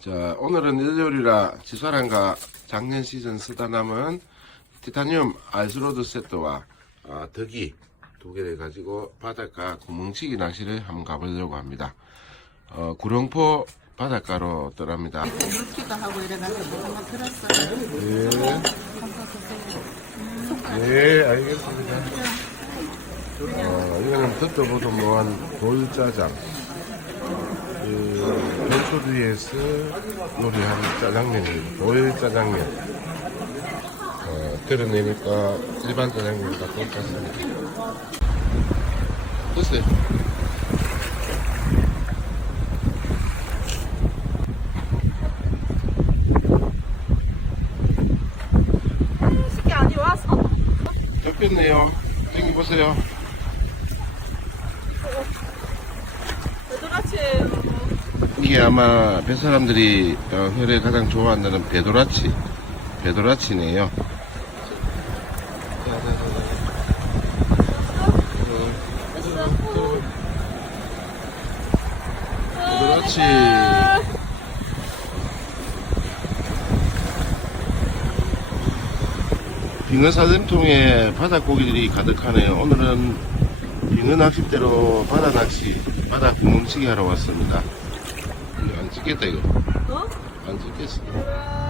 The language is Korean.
자, 오늘은 일요일이라 지사랑과 작년 시즌 쓰다 남은 티타늄 아이스로드 세트와 아, 덕이 두 개를 가지고 바닷가 구멍치기 낚시를 한번 가보려고 합니다. 어, 구룡포 바닷가로 떠납니다. 물기도 하고 이래가지고 한번 들었어요. 예, 예, 알겠습니다. 어, 이거는 듣도 보도 못한 돌짜장. 그, 배추리에서 요리한 짜장면이에요. 돌 짜장면. 어, 끓여내니까 일반 짜장면과 똑같습니다. 됐어요. 쉽게 아니 와서. 덮였네요. 여기 보세요. 배도라치 이게 아마 배 사람들이 어, 회를 가장 좋아한다는 배도라치. 배도라치네요. 배도라치. 빙어 사슴통에 바닷고기들이 가득하네요. 오늘은 빙어 낚싯대로 바다 낚시, 바다 구멍치기 하러 왔습니다. 찍겠다, 이거. 어? 안 찍겠어.